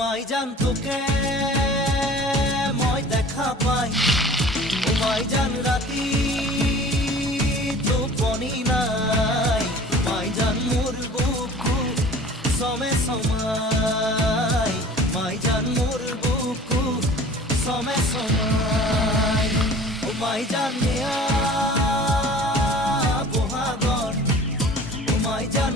মাই জান তোকে মই দেখা পাই ও মাই জান রাতি টোপনি নাই মাই জান মোর বুকু সমে সমাই মাই জান মোর বুকু সমে সমাই ও মাই জান মিয়া বহাগর ও মাই জান